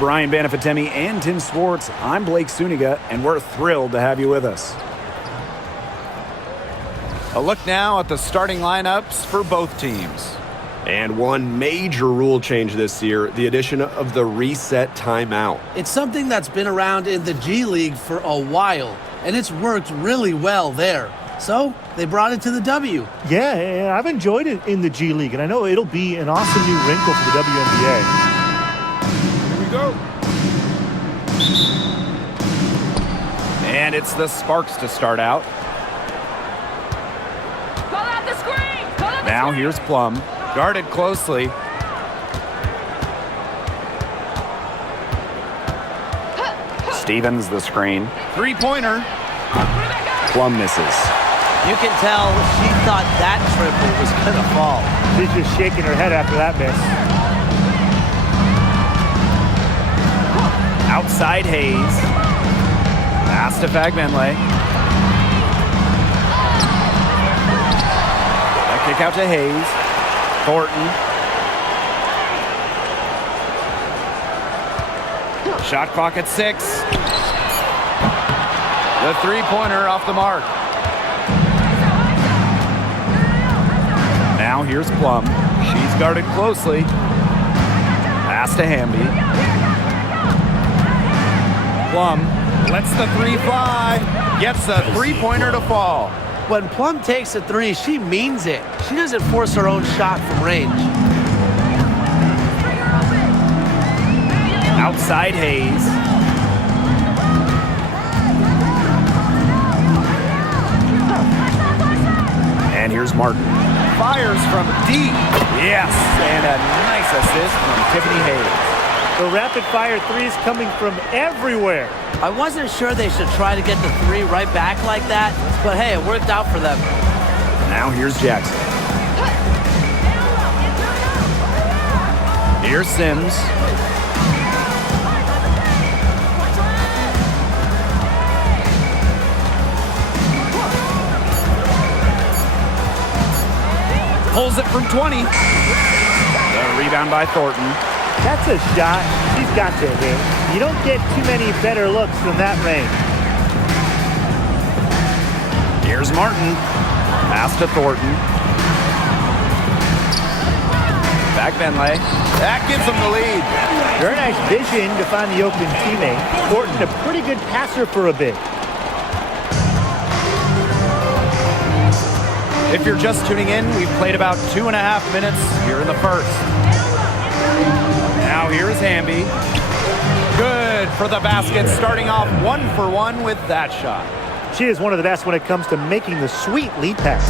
Brian Banafitemi and Tim Swartz. I'm Blake Suniga, and we're thrilled to have you with us. A look now at the starting lineups for both teams. And one major rule change this year, the addition of the reset timeout. It's something that's been around in the G League for a while, and it's worked really well there. So they brought it to the W. Yeah, I've enjoyed it in the G League, and I know it'll be an awesome new wrinkle for the WNBA. Here we go. And it's the Sparks to start out. Call out the screen! Call out the Now screen! here's Plum, guarded closely. Stevens the screen. Three-pointer. Plum misses. You can tell she thought that triple was going to fall. She's just shaking her head after that miss. Outside Hayes. Pass to Fagbenle. A kick out to Hayes. Thornton. Shot clock at 6. The three-pointer off the mark. Now here's Plum. She's guarded closely. Pass to Hamby. Plum lets the three fly. Gets the three-pointer to fall. When Plum takes a three, she means it. She doesn't force her own shot from range. Outside Hayes. And here's Martin. Fires from deep. Yes, and a nice assist from Tiffany Hayes. The rapid-fire threes coming from everywhere. I wasn't sure they should try to get the three right back like that, but hey, it worked out for them. Now here's Jackson. Here's Sims. Pulls it from 20. The rebound by Thornton. That's a shot she's got to hit. You don't get too many better looks from that range. Here's Martin. Pass to Thornton. Back Benley. That gives them the lead. Very nice vision to find the open teammate. Thornton, a pretty good passer for a bit. If you're just tuning in, we've played about 2.5 minutes here in the first. Now here's Hamby. Good for the basket, starting off 1-for-1 with that shot. She is one of the best when it comes to making the sweet lead pass.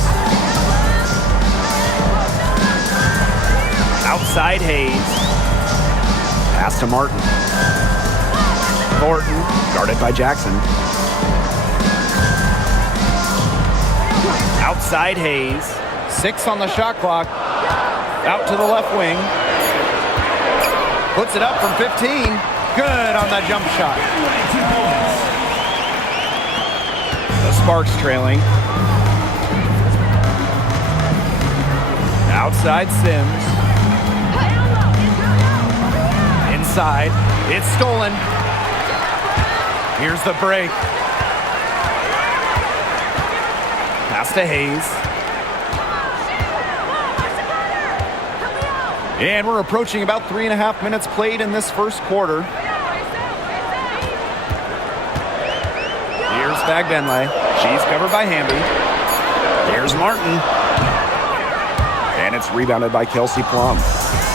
Outside Hayes. Pass to Martin. Thornton, guarded by Jackson. Outside Hayes. 6 on the shot clock. Out to the left wing. Puts it up from 15. Good on the jump shot. The Sparks trailing. Outside Sims. Inside. It's stolen. Here's the break. Pass to Hayes. And we're approaching about 3.5 minutes played in this first quarter. Here's Fagbenle. She's covered by Hamby. Here's Martin. And it's rebounded by Kelsey Plum.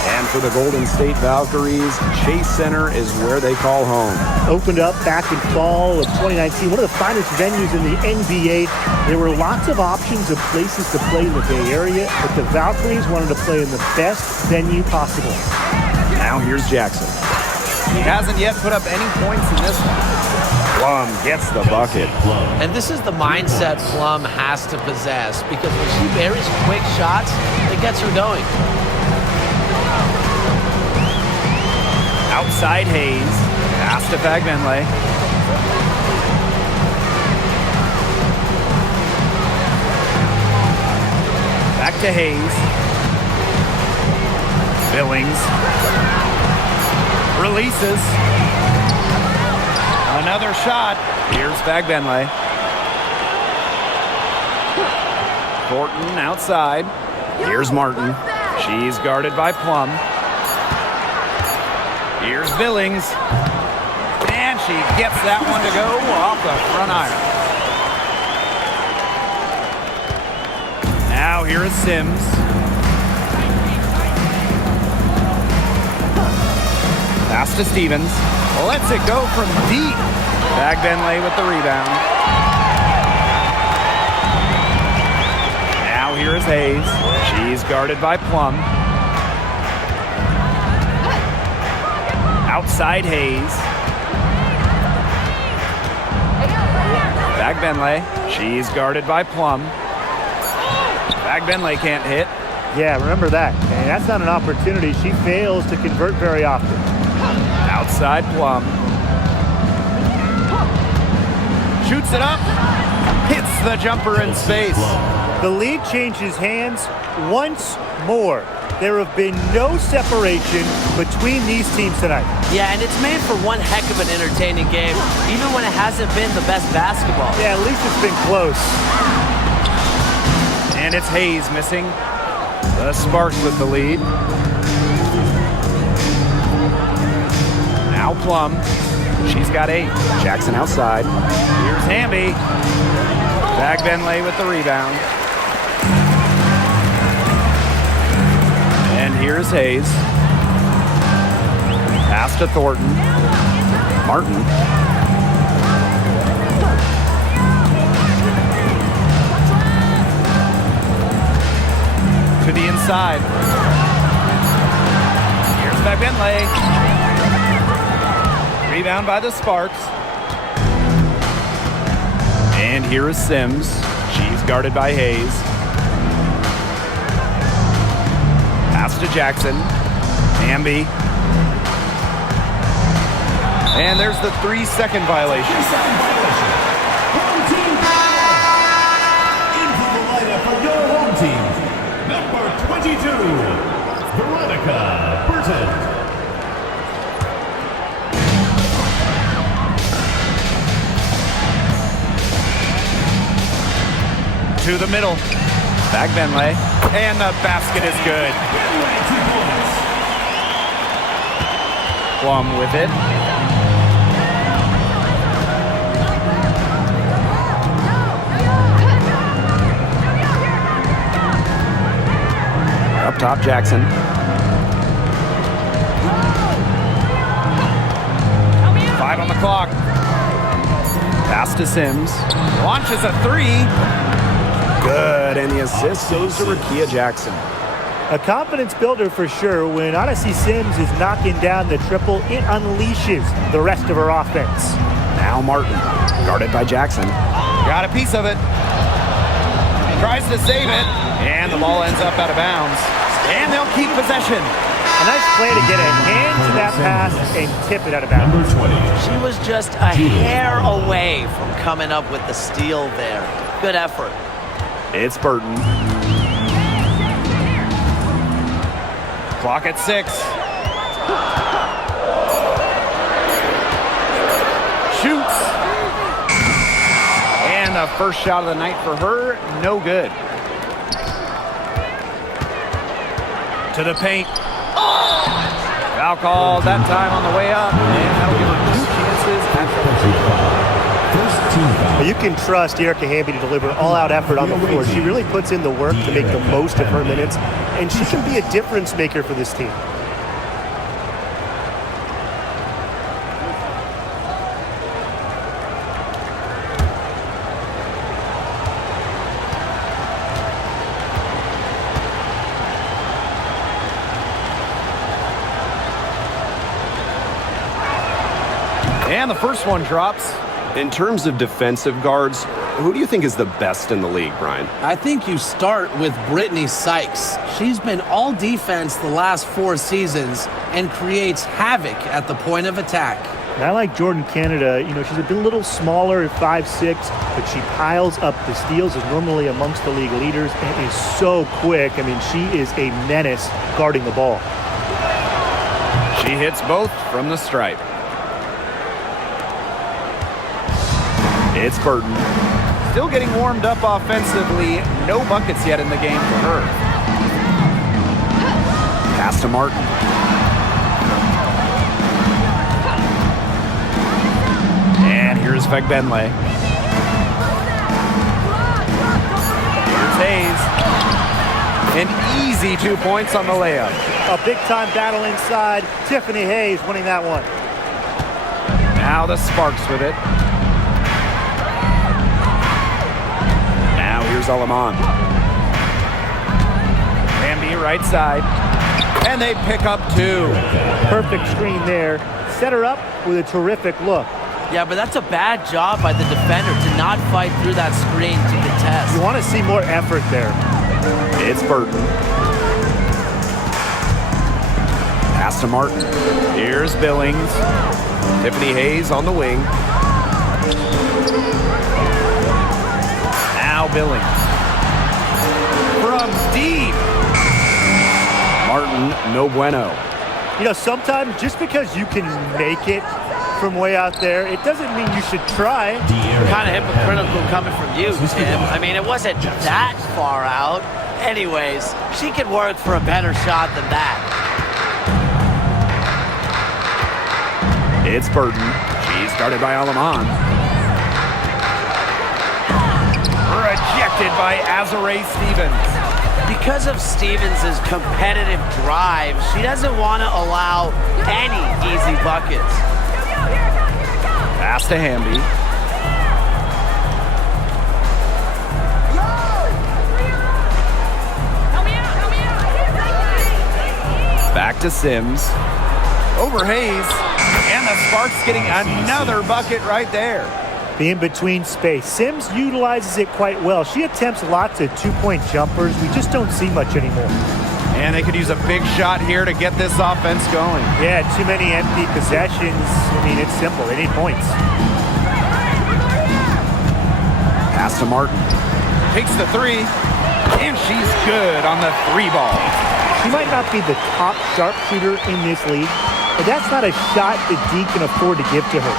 And for the Golden State Valkyries, Chase Center is where they call home. Opened up back in fall of 2019, one of the finest venues in the NBA. There were lots of options of places to play in the Bay Area, but the Valkyries wanted to play in the best venue possible. Now here's Jackson. He hasn't yet put up any points in this one. Plum gets the bucket. And this is the mindset Plum has to possess, because when she buries quick shots, it gets her going. Outside Hayes. Pass to Fagbenle. Back to Hayes. Billings. Releases. Another shot. Here's Fagbenle. Thornton outside. Here's Martin. She's guarded by Plum. Here's Billings. And she gets that one to go off the front iron. Now here is Sims. Pass to Stevens. Lets it go from deep. Fagbenle with the rebound. Now here is Hayes. She's guarded by Plum. Outside Hayes. Fagbenle. She's guarded by Plum. Fagbenle can't hit. Yeah, remember that. And that's not an opportunity. She fails to convert very often. Outside Plum. Shoots it up. Hits the jumper in space. The lead changes hands once more. There have been no separation between these teams tonight. Yeah, and it's made for one heck of an entertaining game, even when it hasn't been the best basketball. Yeah, at least it's been close. And it's Hayes missing. The Sparks with the lead. Now Plum. She's got 8. Jackson outside. Here's Hamby. Fagbenle with the rebound. And here's Hayes. Pass to Thornton. Martin. To the inside. Here's Fagbenle. Rebound by the Sparks. And here is Sims. She's guarded by Hayes. Pass to Jackson. Hamby. And there's the 3-second violation. Home team into the lineup for your home team. Number 22, Veronica Burton. To the middle. Fagbenle. And the basket is good. Plum with it. Up top, Jackson. Five on the clock. Pass to Sims. Launches a 3. Good, and the assist goes to Rakia Jackson. A confidence builder for sure. When Odyssey Sims is knocking down the triple, it unleashes the rest of her offense. Now Martin, guarded by Jackson. Got a piece of it. Tries to save it, and the ball ends up out of bounds. And they'll keep possession. A nice play to get a hand to that pass and tip it out of bounds. Number 20. She was just a hair away from coming up with the steal there. Good effort. It's Burton. Clock at 6. Shoots. And the first shot of the night for her, no good. To the paint. Foul call that time on the way up. And that'll give her 2 chances at the First team foul. You can trust Erica Hamby to deliver all-out effort on the floor. She really puts in the work to make the most of her minutes, and she can be a difference maker for this team. And the first one drops. In terms of defensive guards, who do you think is the best in the league, Brian? I think you start with Brittany Sykes. She's been all defense the last 4 seasons and creates havoc at the point of attack. And I like Jordan Canada. You know, she's a little smaller at 5'6", but she piles up the steals, is normally amongst the league leaders, and is so quick. I mean, she is a menace guarding the ball. She hits both from the stripe. It's Burton. Still getting warmed up offensively. No buckets yet in the game for her. Pass to Martin. And here's Fegbenle. Here's Hayes. An easy 2 points on the layup. A big-time battle inside. Tiffany Hayes winning that one. Now the Sparks with it. Now here's Alaman. Bambi right side. And they pick up 2. Perfect screen there. Set her up with a terrific look. Yeah, but that's a bad job by the defender to not fight through that screen to contest. You want to see more effort there. It's Burton. Pass to Martin. Here's Billings. Tiffany Hayes on the wing. Now Billings. From deep. Martin, no bueno. You know, sometimes just because you can make it from way out there, it doesn't mean you should try. Kind of hypocritical coming from you, Tim. I mean, it wasn't that far out. Anyways, she could work for a better shot than that. It's Burton. She's guarded by Alaman. Rejected by Azare Stevens. Because of Stevens' competitive drive, she doesn't want to allow any easy buckets. Pass to Hamby. Back to Sims. Over Hayes. And the Sparks getting another bucket right there. The in-between space. Sims utilizes it quite well. She attempts lots of two-point jumpers. We just don't see much anymore. And they could use a big shot here to get this offense going. Yeah, too many empty possessions. I mean, it's simple. They need points. Pass to Martin. Takes the 3. And she's good on the 3 ball. She might not be the top sharpshooter in this league, but that's not a shot that D can afford to give to her.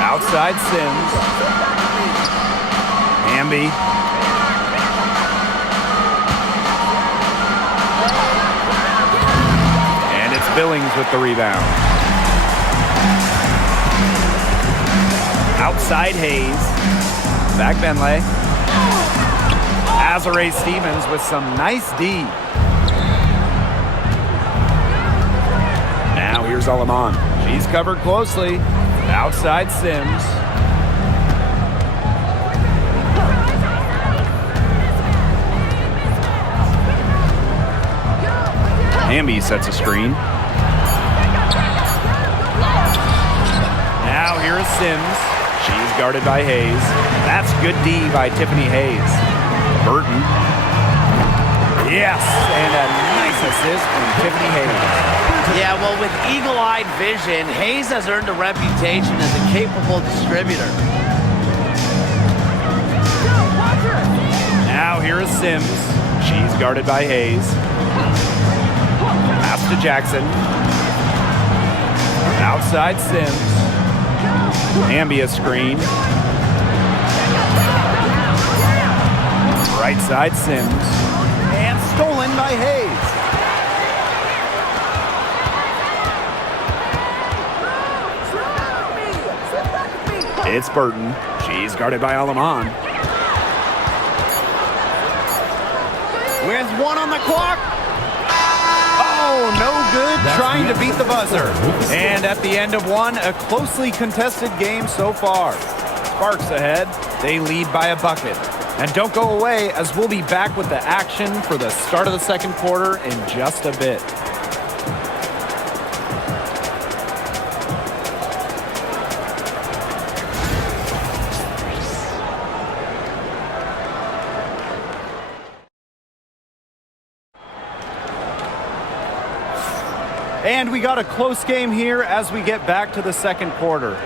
Outside Sims. Hamby. And it's Billings with the rebound. Outside Hayes. Back Benley. Azare Stevens with some nice D. Now here's Alaman. She's covered closely. Outside Sims. Hamby sets a screen. Now here is Sims. She's guarded by Hayes. That's good D by Tiffany Hayes. Burton. Yes, and a nice assist from Tiffany Hayes. Yeah, well, with eagle-eyed vision, Hayes has earned a reputation as a capable distributor. Now here is Sims. She's guarded by Hayes. Pass to Jackson. Outside Sims. Ambia screen. Right side Sims. And stolen by Hayes. It's Burton. She's guarded by Alaman. With 1 on the clock. Oh, no good. Trying to beat the buzzer. And at the end of 1, a closely contested game so far. Sparks ahead. They lead by a bucket. And don't go away, as we'll be back with the action for the start of the second quarter in just a bit. And we got a close game here as we get back to the second quarter.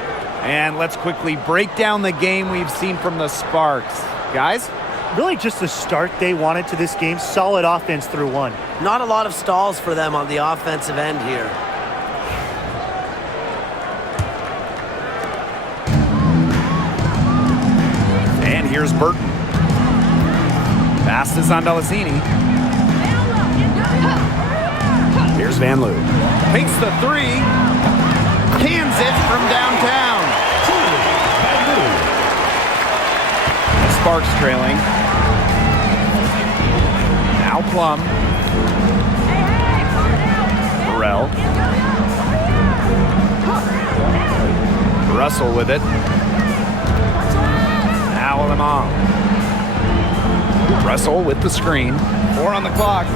And let's quickly break down the game we've seen from the Sparks. Guys? Really just the start they wanted to this game. Solid offense through 1. Not a lot of stalls for them on the offensive end here. Here's Burton. Pass to Zondalacini. Here's Van Loo. Takes the three. Cans it from downtown. Sparks trailing. Now Plum. Burrell. Russell with it. Now Lamont. Russell with the screen. 4 on the clock.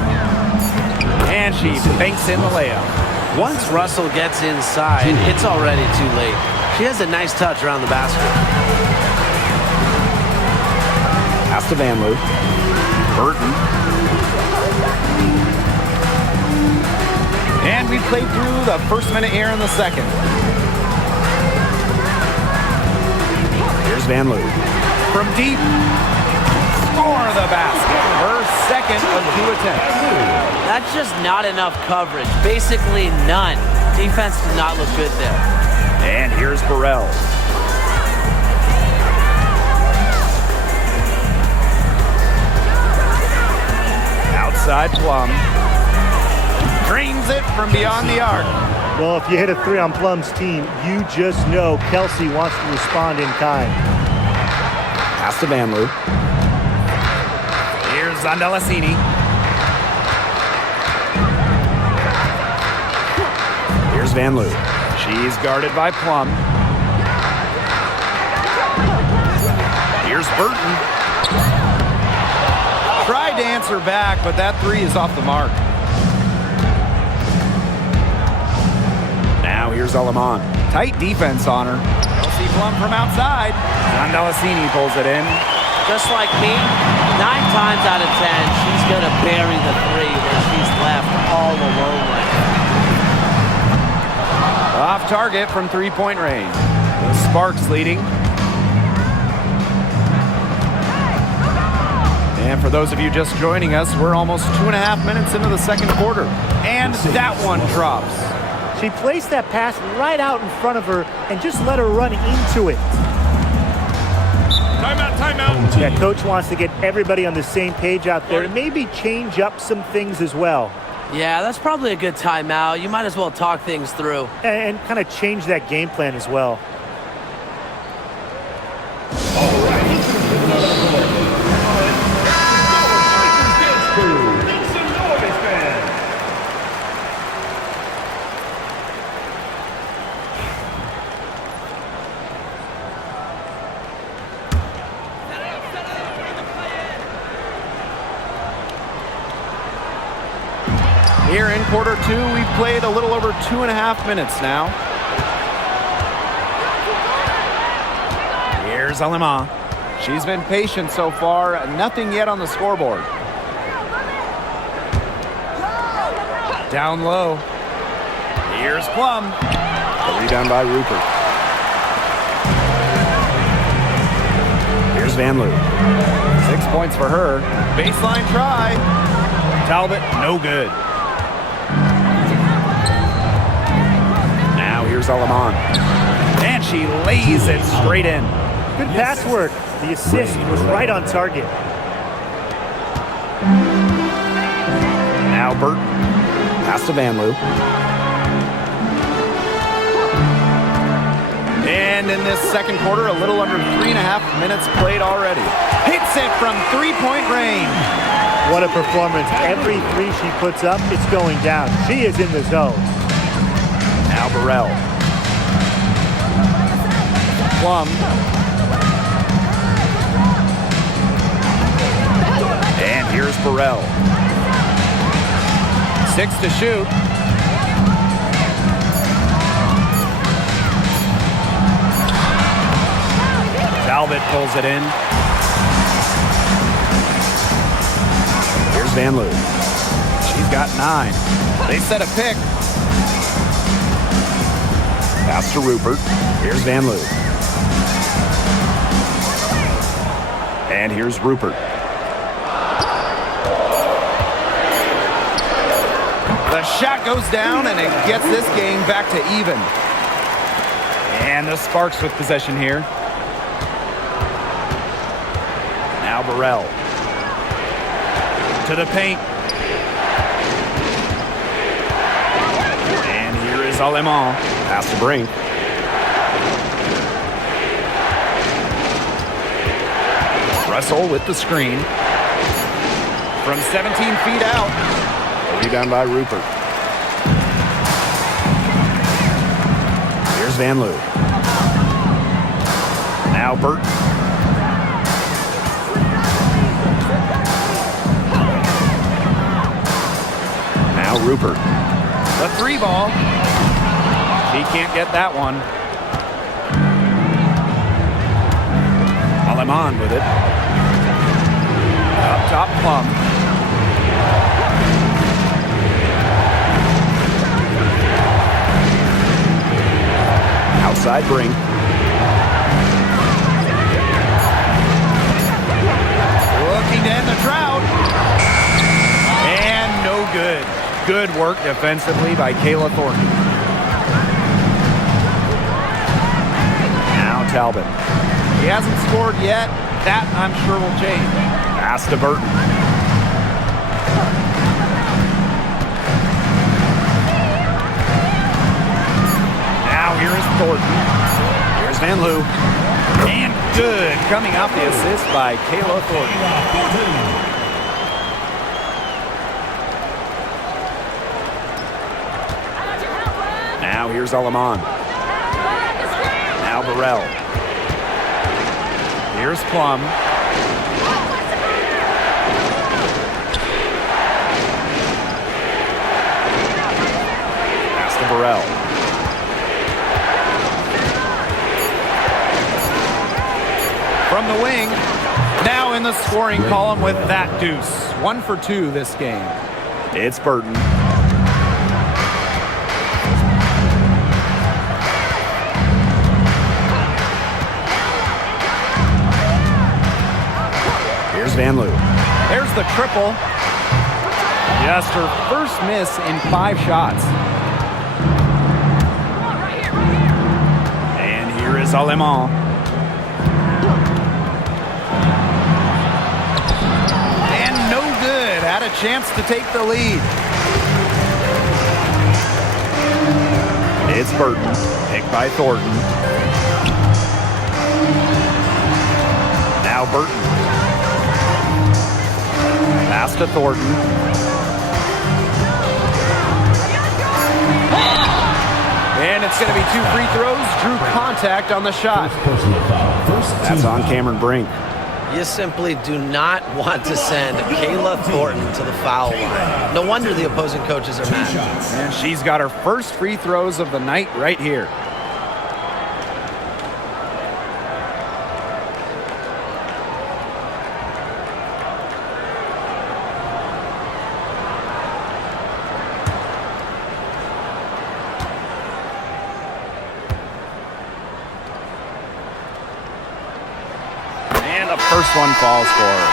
And she banks in the layup. Once Russell gets inside, it's already too late. She has a nice touch around the basket. Pass to Van Loo. Burton. And we played through the first minute here in the second. Here's Van Loo. From deep. Score the basket. Her second of 2 attempts. That's just not enough coverage. Basically none. Defense did not look good there. And here's Burrell. Outside Plum. Drains it from beyond the arc. Well, if you hit a 3 on Plum's team, you just know Kelsey wants to respond in kind. Pass to Van Loo. Here's Zondalacini. Here's Van Loo. She's guarded by Plum. Here's Burton. Tried to answer back, but that 3 is off the mark. Now here's Alaman. Tight defense on her. Kelsey Plum from outside. Zondalacini pulls it in. Just like me, 9 times out of 10, she's going to bury the 3 where she's left all alone like that. Off target from 3-point range. The Sparks leading. And for those of you just joining us, we're almost 2.5 minutes into the second quarter. And that one drops. She placed that pass right out in front of her and just let her run into it. Timeout. Yeah, coach wants to get everybody on the same page out there and maybe change up some things as well. Yeah, that's probably a good timeout. You might as well talk things through. And kind of change that game plan as well. Here in quarter 2, we've played a little over 2.5 minutes now. Here's Alima. She's been patient so far. Nothing yet on the scoreboard. Down low. Here's Plum. The rebound by Rupert. Here's Van Loo. 6 points for her. Baseline try. Talbot, no good. Here's Alaman. And she lays it straight in. Good pass work. The assist was right on target. Now Burton. Pass to Van Loo. And in this second quarter, a little under 3.5 minutes played already. Hits it from 3-point range. What a performance. Every 3 she puts up, it's going down. She is in the zone. Now Burrell. Plum. And here's Burrell. 6 to shoot. Talbot pulls it in. Here's Van Loo. She's got 9. They set a pick. Pass to Rupert. Here's Van Loo. And here's Rupert. The shot goes down, and it gets this game back to even. And the Sparks with possession here. Now Burrell. To the paint. And here is Alemán. Pass to Brink. Russell with the screen. From 17 feet out. A rebound by Rupert. Here's Van Loo. Now Burton. Now Rupert. The 3 ball. He can't get that one. Alemán with it. Up top, Plum. Outside Brink. Looking to end the drought. And no good. Good work defensively by Kayla Thornton. Now Talbot. He hasn't scored yet. That, I'm sure, will change. Pass to Burton. Now here is Thornton. Here's Van Loo. And good. Coming off the assist by Kayla Thornton. Now here's Alemán. Now Burrell. Here's Plum. Pass to Burrell. From the wing. Now in the scoring column with that deuce. 1 for 2 this game. It's Burton. Van Loo. There's the triple. Just her first miss in 5 shots. And here is Alemán. And no good. Had a chance to take the lead. It's Burton. Picked by Thornton. Now Burton. Pass to Thornton. And it's going to be 2 free throws. Drew contact on the shot. That's on Cameron Brink. You simply do not want to send Kayla Thornton to the foul line. No wonder the opposing coaches are mad. And she's got her first free throws of the night right here. First one falls for her.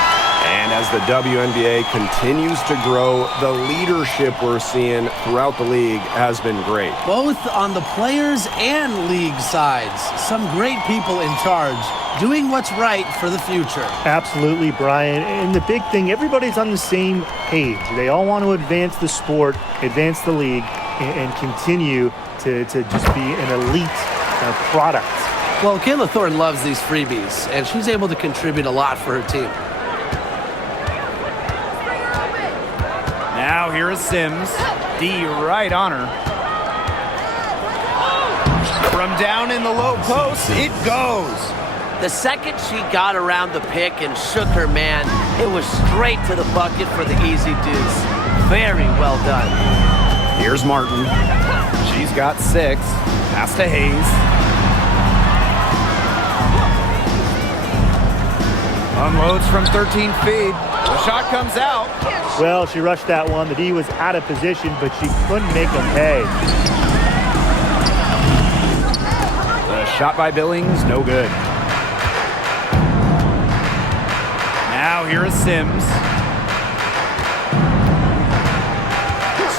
And as the WNBA continues to grow, the leadership we're seeing throughout the league has been great. Both on the players and league sides. Some great people in charge, doing what's right for the future. Absolutely, Brian. And the big thing, everybody's on the same page. They all want to advance the sport, advance the league, and continue to just be an elite product. Well, Kayla Thornton loves these freebies, and she's able to contribute a lot for her team. Now here is Sims. D right on her. From down in the low post, it goes. The second she got around the pick and shook her man, it was straight to the bucket for the easy deuce. Very well done. Here's Martin. She's got 6. Pass to Hayes. Unloads from 13 feet. The shot comes out. Well, she rushed that one. The D was out of position, but she couldn't make them pay. The shot by Billings, no good. Now here is Sims.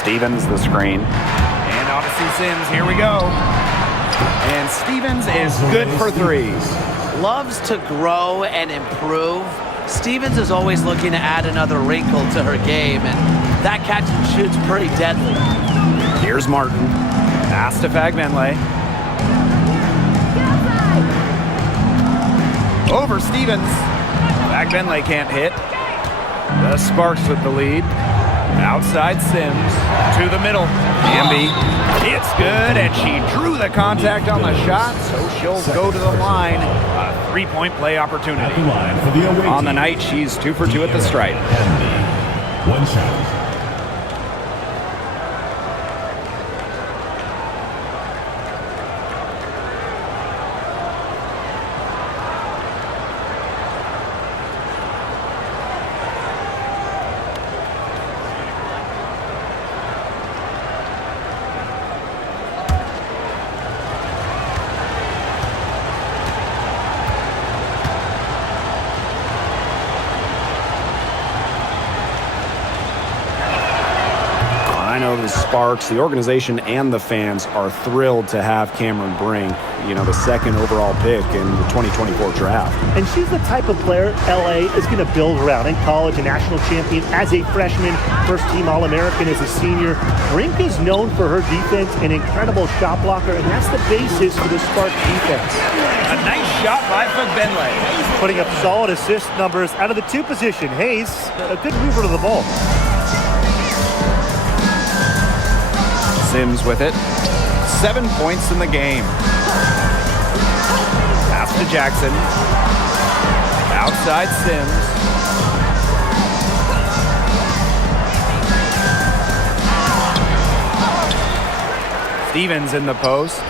Stevens the screen. And Odyssey Sims, here we go. And Stevens is good for 3. Loves to grow and improve, Stevens is always looking to add another wrinkle to her game, and that catch and shoot's pretty deadly. Here's Martin. Pass to Fagbenle. Over Stevens. Fagbenle can't hit. The Sparks with the lead. Outside Sims. To the middle. Hamby. It's good, and she drew the contact on the shot, so she'll go to the line. A three-point play opportunity. At the line for the away On the team, night, she's 2 for 2 at the stripe. Hamby. One shot. I know the Sparks, the organization, and the fans are thrilled to have Cameron Brink, the second overall pick in the 2024 draft. And she's the type of player LA is going to build around. In college, a national champion as a freshman, first-team All-American as a senior. Brink is known for her defense, an incredible shot blocker, and that's the basis for the Sparks defense. A nice shot by Fagbenle. Putting up solid assist numbers out of the two position. Hayes, a good mover to the ball. Sims with it. 7 points in the game. Pass to Jackson. Outside Sims. Stevens in the post.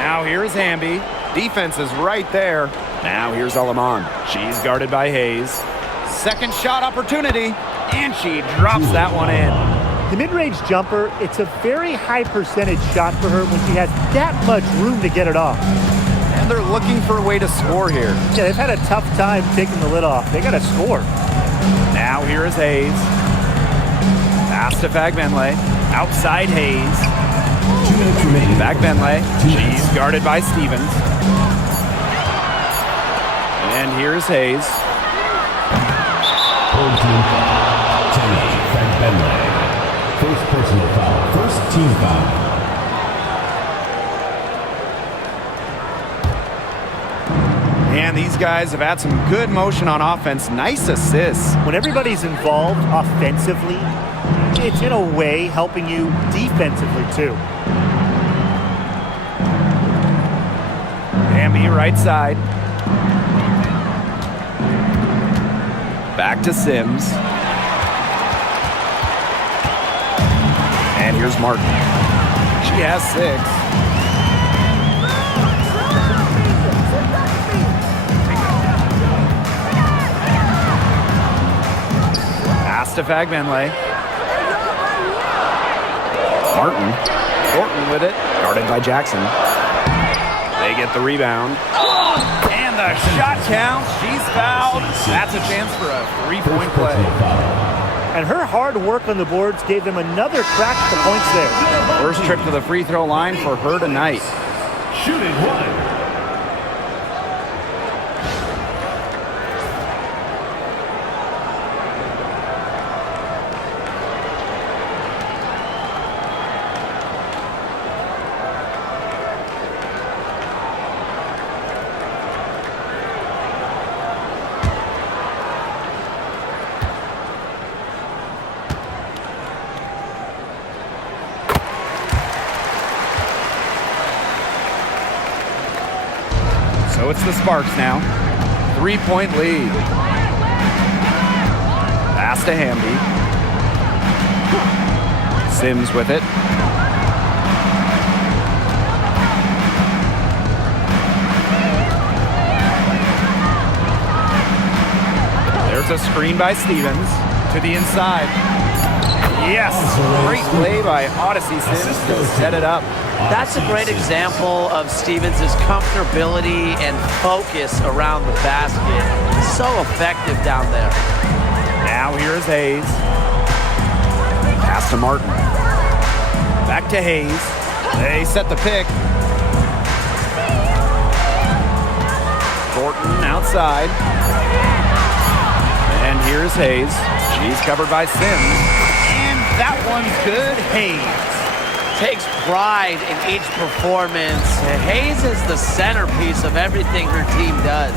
Now here's Hamby. Defense is right there. Now here's Alaman. She's guarded by Hayes. Second shot opportunity. And she drops that one in. The mid-range jumper, it's a very high percentage shot for her when she has that much room to get it off. And they're looking for a way to score here. Yeah, they've had a tough time taking the lid off. They got to score. Now here is Hayes. Pass to Fagbenle. Outside Hayes. 2 minutes remaining. Fagbenle. She's guarded by Stevens. And here's Hayes. Home team foul. Tammy Fagbenle. First personal foul. First team foul. And these guys have had some good motion on offense. Nice assists. When everybody's involved offensively, it's in a way helping you defensively too. Hamby right side. Back to Sims. And here's Martin. She has 6. Pass to Fagbenle. Martin. Thornton with it. Guarded by Jackson. They get the rebound. And the shot counts. She's fouled. That's a chance for a three-point play. And her hard work on the boards gave them another crack at the points there. First trip to the free throw line for her tonight. Shooting one. So it's the Sparks now. 3-point lead. Pass to Hamby. Sims with it. There's a screen by Stevens to the inside. Yes, great play by Odyssey Sims to set it up. That's a great example of Stevens' comfortability and focus around the basket. So effective down there. Now here's Hayes. Pass to Martin. Back to Hayes. They set the pick. Thornton outside. And here's Hayes. She's covered by Sims. And that one's good. Hayes takes pride in each performance. Hayes is the centerpiece of everything her team does.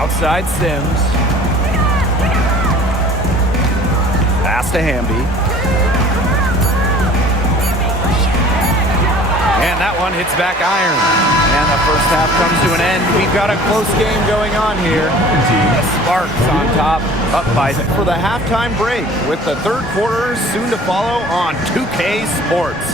outside Sims. Pass to Hamby. And that one hits back iron. And the first half comes to an end. We've got a close game going on here. The Sparks on top, up by for the halftime break, with the third quarter soon to follow on 2K Sports.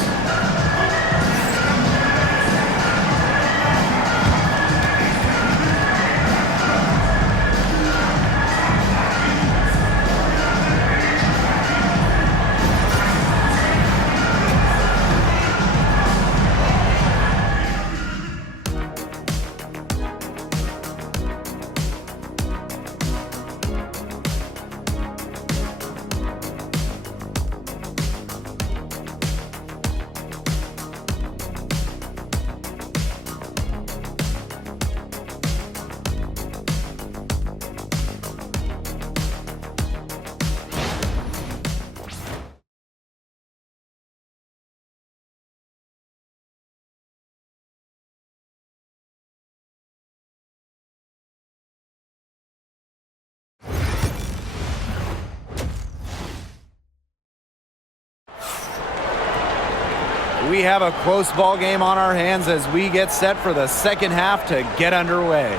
We have a close ball game on our hands as we get set for the second half to get underway.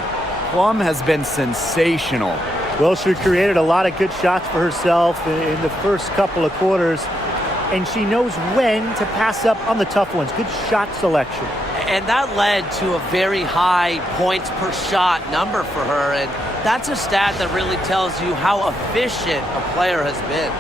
Plum has been sensational. Well, she created a lot of good shots for herself in the first couple of quarters, and she knows when to pass up on the tough ones. Good shot selection. And that led to a very high points per shot number for her, and that's a stat that really tells you how efficient a player has been.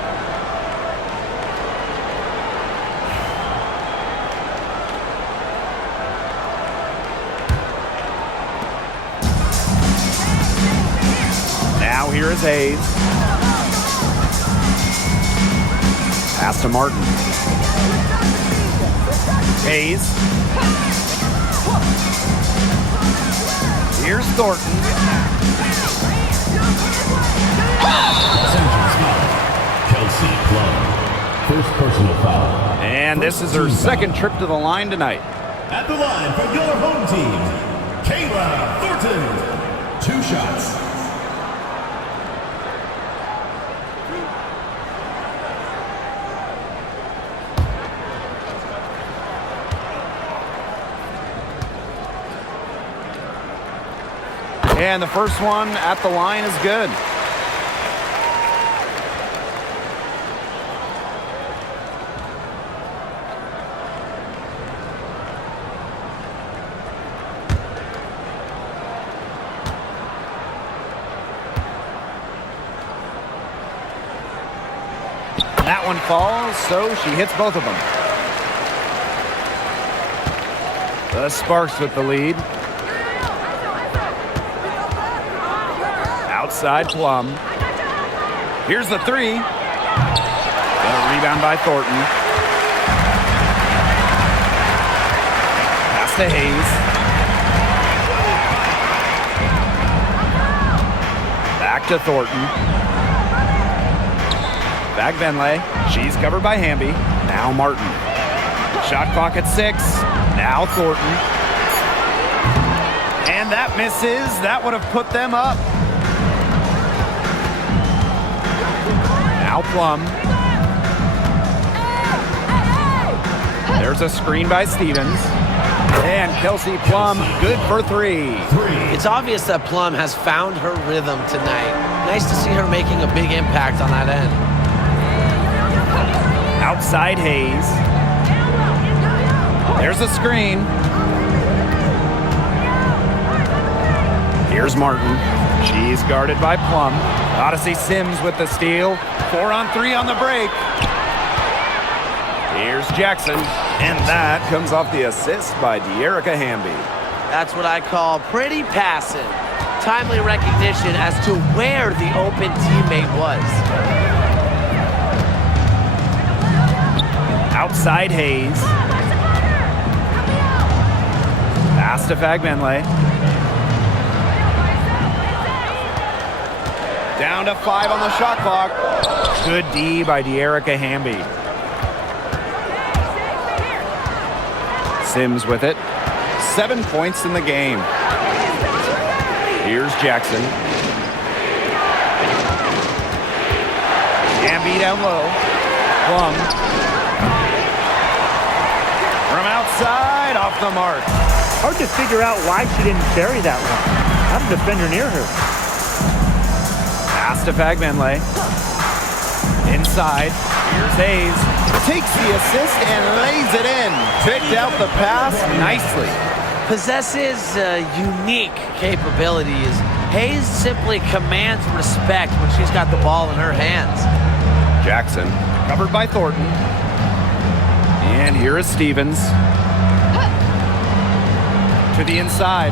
Now here is Hayes. Pass to Martin. Hayes. Here's Thornton. Kelsey Plum. First personal foul. And this is her second trip to the line tonight. At the line for your home team, Kayla Thornton. 2 shots. And the first one at the line is good. That one falls, so she hits both of them. The Sparks with the lead. Outside Plum. Here's the 3. The rebound by Thornton. Pass to Hayes. Back to Thornton. Back Benley. She's covered by Hamby. Now Martin. Shot clock at 6. Now Thornton. And that misses. That would have put them up. Now Plum. There's a screen by Stevens. And Kelsey Plum, good for 3. It's obvious that Plum has found her rhythm tonight. Nice to see her making a big impact on that end. Outside Hayes. There's a screen. Here's Martin. She's guarded by Plum. Odyssey Sims with the steal. 4 on 3 on the break. Here's Jackson. And that comes off the assist by De'Erica Hamby. That's what I call pretty passing. Timely recognition as to where the open teammate was. Outside Hayes. Pass to Fagbenle. Down to 5 on the shot clock. Good D by De'Erica Hamby. Sims with it. 7 points in the game. Here's Jackson. Hamby down low. Plum. From outside, off the mark. Hard to figure out why she didn't bury that one. Not a defender near her. Pass to Fagbenle. Inside. Here's Hayes. Takes the assist and lays it in. Picked out the pass nicely. Possesses unique capabilities. Hayes simply commands respect when she's got the ball in her hands. Jackson, covered by Thornton. And here is Stevens. To the inside.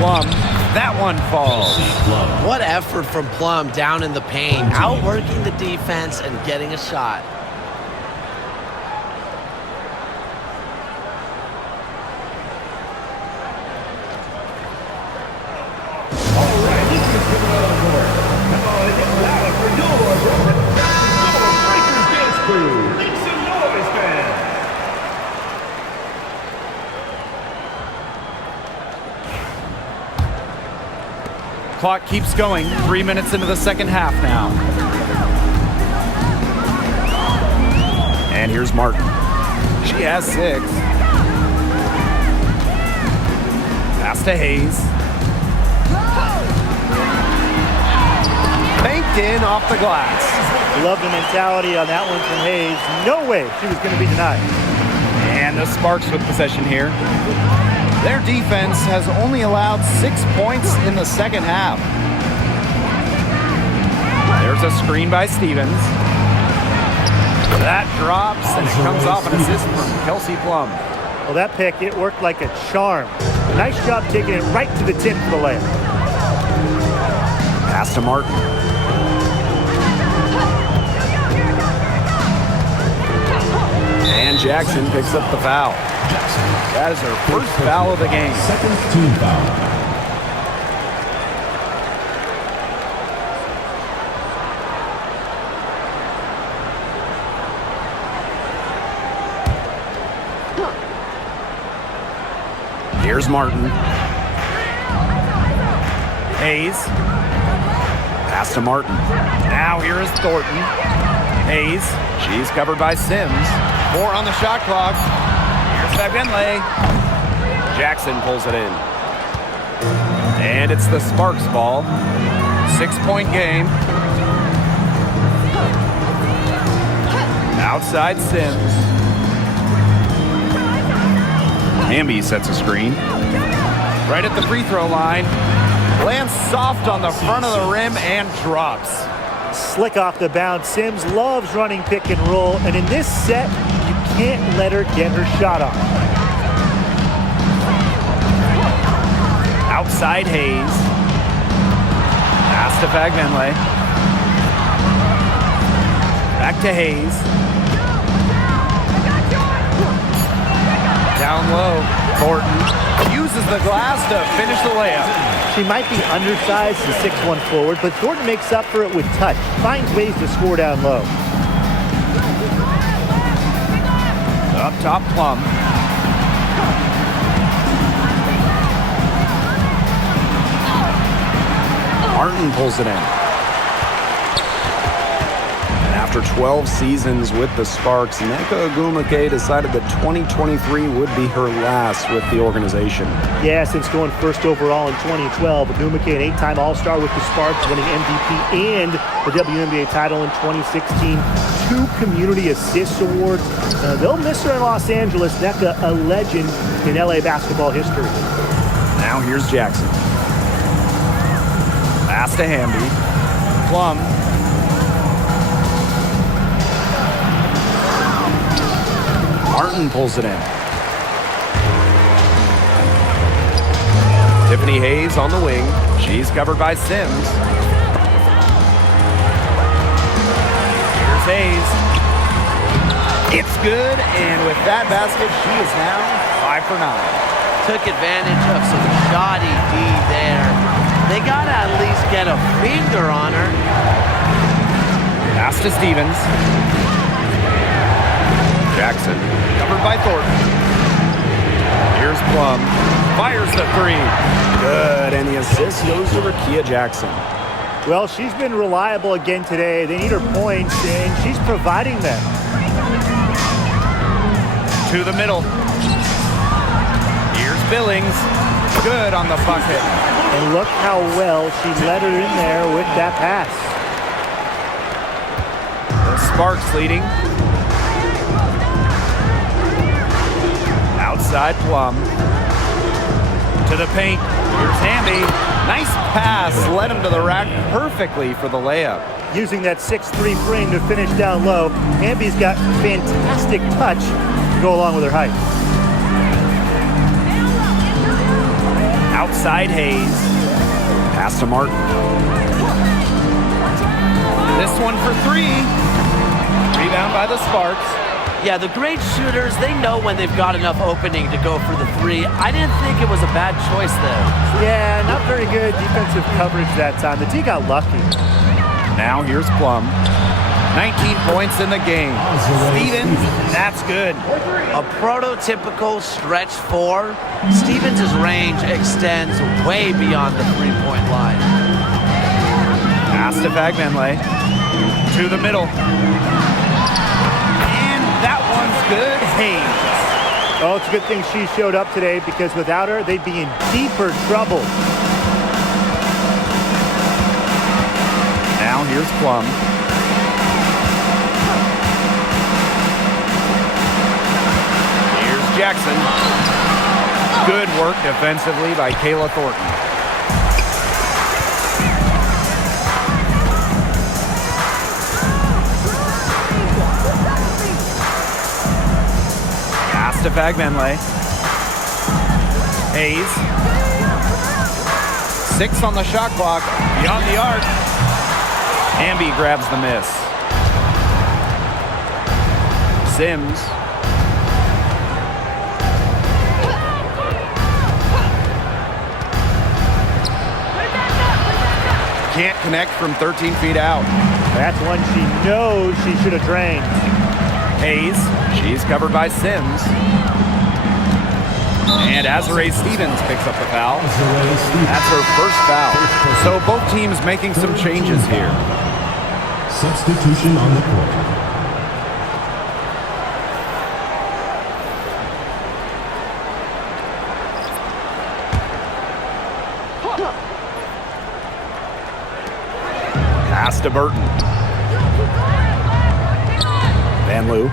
Plum. That one falls. What effort from Plum down in the paint, outworking the defense and getting a shot. Clock keeps going. 3 minutes into the second half now. And here's Martin. She has 6. Pass to Hayes. Banked in off the glass. Love the mentality on that one from Hayes. No way she was going to be denied. And the Sparks with possession here. Their defense has only allowed 6 points in the second half. There's a screen by Stevens. That drops, and it comes off an assist from Kelsey Plum. Well, that pick, it worked like a charm. Nice job taking it right to the tip for the layup. Pass to Martin. And Jackson picks up the foul. That is her first foul of the game. Second team foul. Here's Martin. Hayes. Pass to Martin. Now here is Thornton. Hayes. She's covered by Sims. 4 on the shot clock. Here's Fagbenle. Jackson pulls it in. And it's the Sparks ball. 6-point game. Outside Sims. Hamby sets a screen. Right at the free throw line. Lands soft on the front of the rim and drops. Slick off the bounce. Sims loves running pick and roll, and in this set, you can't let her get her shot off. Outside Hayes. Pass to Fagbenle. Back to Hayes. Down low. Thornton uses the glass to finish the layup. She might be undersized as a 6'1" forward, but Thornton makes up for it with touch. Finds ways to score down low. Up top, Plum. Martin pulls it in. And after 12 seasons with the Sparks, Nneka Ogwumike decided that 2023 would be her last with the organization. Yeah, since going first overall in 2012, Ogwumike, an 8-time All-Star with the Sparks, winning MVP and the WNBA title in 2016. 2 Community Assist Awards. They'll miss her in Los Angeles. Nneka, a legend in LA basketball history. Now here's Jackson. Pass to Hamby. Plum. Martin pulls it in. Tiffany Hayes on the wing. She's covered by Sims. Here's Hayes. It's good, and with that basket, she is now 5 for 9. took advantage of some shoddy D there. They got to at least get a finger on her. Pass to Stevens. Jackson, covered by Thornton. Here's Plum. Fires the three. Good, and the assist goes to Rakia Jackson. Well, she's been reliable again today. They need her points, and she's providing them. To the middle. Here's Billings. Good on the bucket. And look how well she led her in there with that pass. The Sparks leading. Outside Plum. To the paint. Here's Hamby. Nice pass. Led him to the rack perfectly for the layup. Using that 6'3" frame to finish down low, Hamby's got fantastic touch to go along with her height. Outside Hayes. Pass to Martin. This one for three. Rebound by the Sparks. Yeah, the great shooters, they know when they've got enough opening to go for the three. I didn't think it was a bad choice there. Yeah, not very good defensive coverage that time. The D got lucky. Now here's Plum. 19 points in the game. Stevens, that's good. A prototypical stretch four. Stevens' range extends way beyond the three-point line. Pass to Fagbenle. To the middle. And that one's good. Hayes. Oh, it's a good thing she showed up today, because without her, they'd be in deeper trouble. Now here's Plum. Here's Jackson. Good work defensively by Kayla Thornton. Pass to Fagbenle. Hayes. 6 on the shot clock. Beyond the arc. Hamby grabs the miss. Sims. Can't connect from 13 feet out. That's one she knows she should have drained. Hayes. She's covered by Sims. And Azarae Stevens picks up the foul. That's her first foul. So both teams making some changes here. Substitution on the court. Pass to Burton. Van Loo.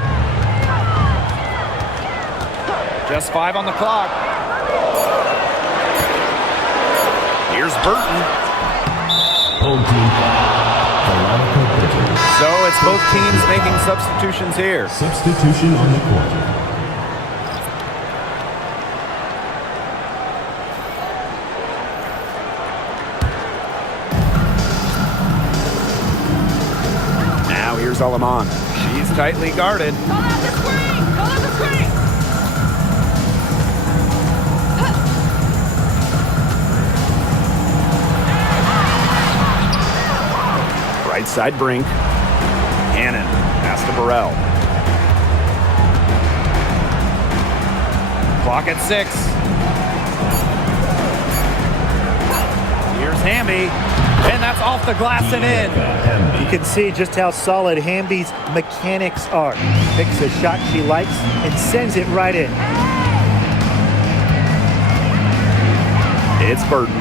Just 5 on the clock. Here's Burton. So it's both teams making substitutions here. Substitution on the court. Now here's Alaman. She's tightly guarded. Go out the screen! Go out the screen! Right side Brink. Cannon. Pass to Burrell. Clock at 6. Here's Hamby. And that's off the glass and in. You can see just how solid Hamby's mechanics are. Picks a shot she likes and sends it right in. It's Burton.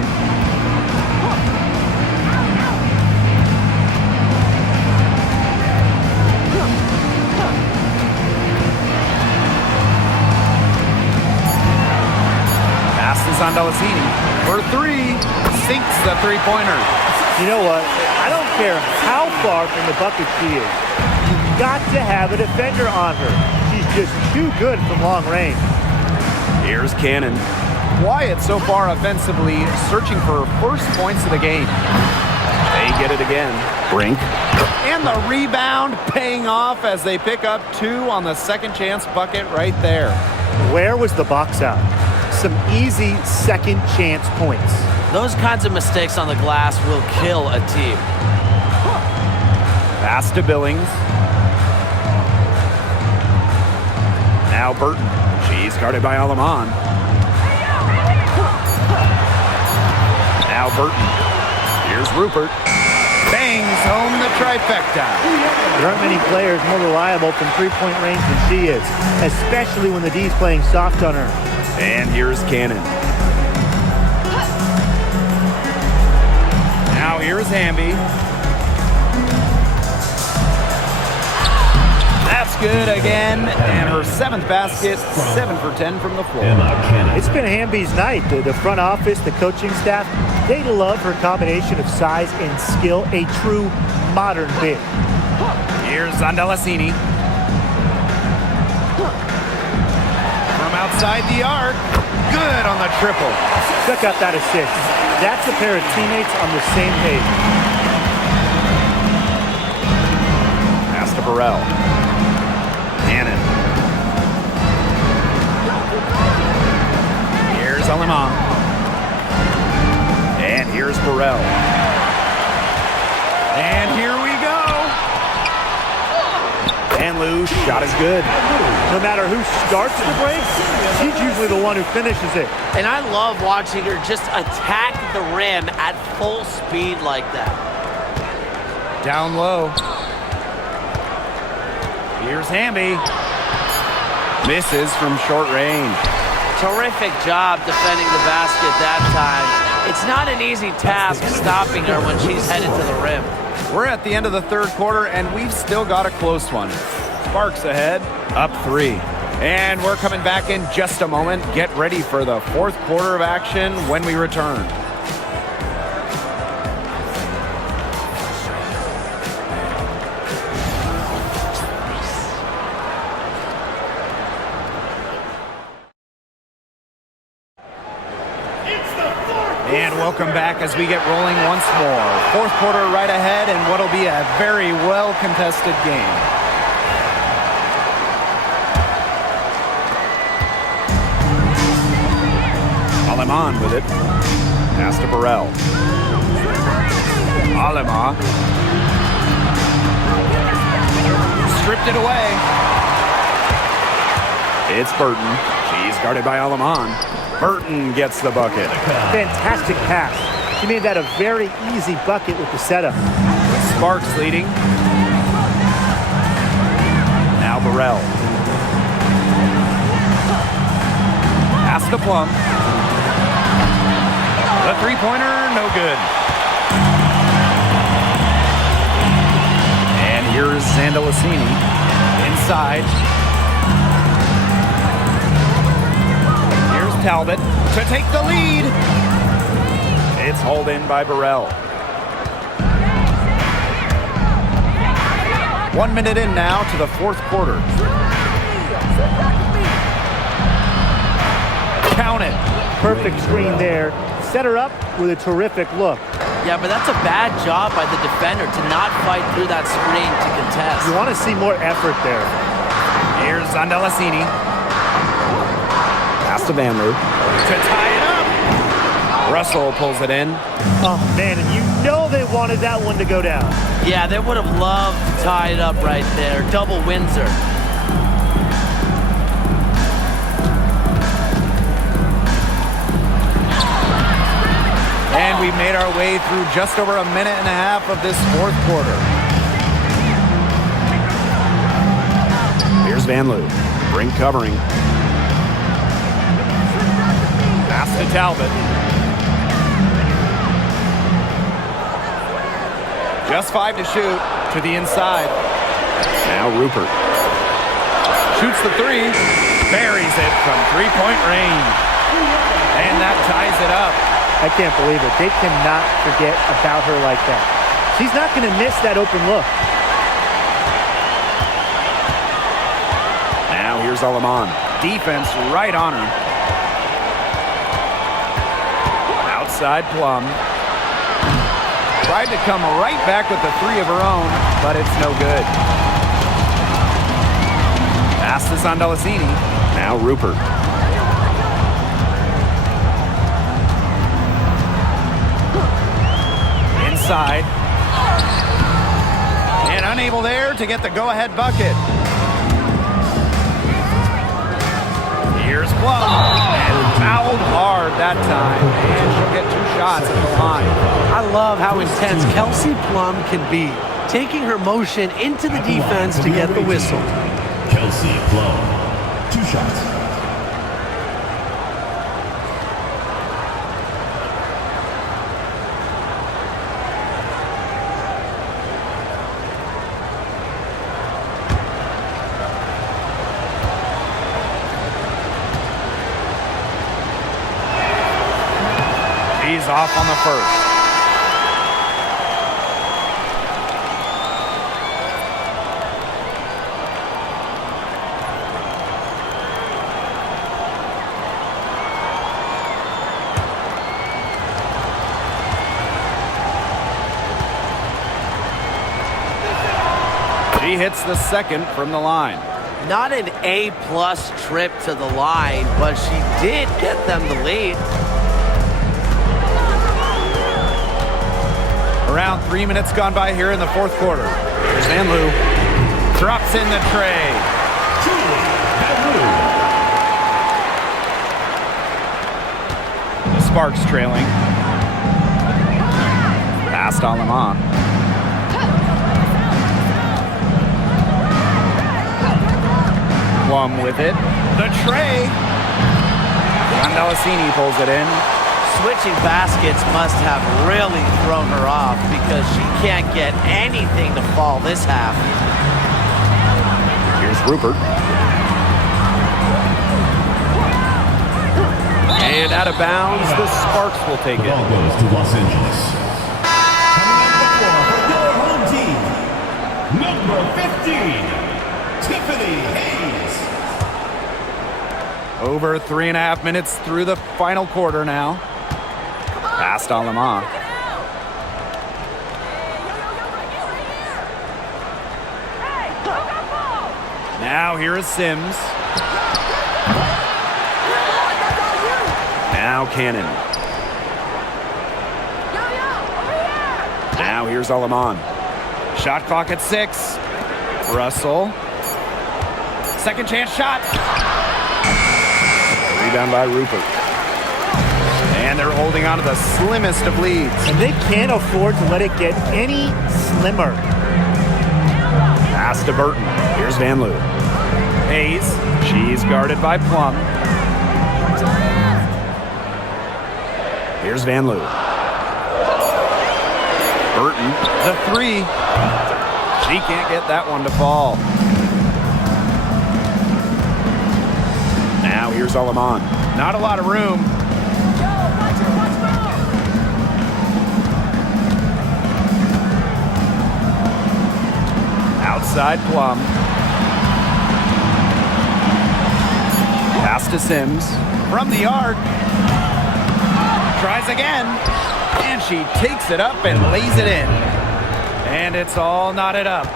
Passes on Delasini for 3. Sinks the three-pointer. You know what? I don't care how far from the bucket she is. You've got to have a defender on her. She's just too good from long range. Here's Cannon. Quiet so far offensively, searching for her first points of the game. They get it again. Brink. And the rebound paying off as they pick up 2 on the second chance bucket right there. Where was the box out? some easy second chance points. Those kinds of mistakes on the glass will kill a team. Pass to Billings. Now Burton. She's guarded by Alaman. Now Burton. Here's Rupert. Bangs home the trifecta. There aren't many players more reliable from three-point range than she is, especially when the D's playing soft on her. And here's Cannon. Now here's Hamby. That's good again. And her 7th basket, 7 for 10 from the floor. It's been Hamby's night. The front office, the coaching staff, they love her combination of size and skill, a true modern big. Here's Zandalasini. From outside the arc. Good on the triple. Check out that assist. That's a pair of teammates on the same page. Pass to Burrell. Cannon. Here's Alima. And here's Burrell. And here we go. And Lou, shot is good. No matter who starts the break, she's usually the one who finishes it. And I love watching her just attack the rim at full speed like that. Down low. Here's Hamby. Misses from short range. Terrific job defending the basket that time. It's not an easy task stopping her when she's headed to the rim. We're at the end of the third quarter, and we've still got a close one. Sparks ahead, up 3. And we're coming back in just a moment. Get ready for the fourth quarter of action when we return. And welcome back as we get rolling once more. Fourth quarter right ahead, and what'll be a very well-contested game. Aleman with it. Pass to Burrell. Alema. Stripped it away. It's Burton. She's guarded by Aleman. Burton gets the bucket. Fantastic pass. She made that a very easy bucket with the setup. Sparks leading. Now Burrell. Pass to Plum. The three-pointer, no good. And here's Zandalasini inside. Here's Talbot to take the lead. It's hauled in by Burrell. 1 minute in now to the fourth quarter. Count it. Perfect screen there. Set her up with a terrific look. Yeah, but that's a bad job by the defender to not fight through that screen to contest. You want to see more effort there. Here's Zandalasini. Pass to Vanloo. To tie it up. Russell pulls it in. Oh, man, and you know they wanted that one to go down. Yeah, they would have loved to tie it up right there. Double Windsor. And we've made our way through just over a minute and a half of this fourth quarter. Here's Vanloo. Brink covering. Pass to Talbot. Just 5 to shoot to the inside. Now Rupert. Shoots the 3. Buries it from three-point range. And that ties it up. I can't believe it. They cannot forget about her like that. She's not going to miss that open look. Now here's Alaman. Defense right on her. Outside Plum. Tried to come right back with the 3 of her own, but it's no good. Pass to Zandalasini. Now Rupert. inside. And unable there to get the go-ahead bucket. Here's Plum. And fouled hard that time. And she'll get 2 shots at the line. I love how intense Kelsey Plum can be, taking her motion into the defense to get the whistle. Kelsey Plum, 2 shots. He's off on the first. She hits the second from the line. Not an A-plus trip to the line, but she did get them the lead. Around 3 minutes gone by here in the fourth quarter. Here's Van Loo. Drops in the tray. The Sparks trailing. Passed on them on. Plum with it. The tray. Gondelacini pulls it in. Switching baskets must have really thrown her off because she can't get anything to fall this half. Here's Rupert. And out of bounds, the Sparks will take it. Ball goes to Los Angeles. Coming up the floor for your home team, number 15, Tiffany Hayes. Over 3.5 minutes through the final quarter now. Passed on Lamont. Now here is Sims. Now Cannon. Now here's Alamon. Shot clock at 6. Russell. Second chance shot. Rebound by Rupert. And they're holding on to the slimmest of leads. And they can't afford to let it get any slimmer. Pass to Burton. Here's Van Loo. Hayes. She's guarded by Plum. Here's Van Loo. Burton. The 3. She can't get that one to fall. Now here's Alamon. Not a lot of room. Outside Plum. Pass to Sims. From the arc. Tries again. And she takes it up and lays it in. And it's all knotted up.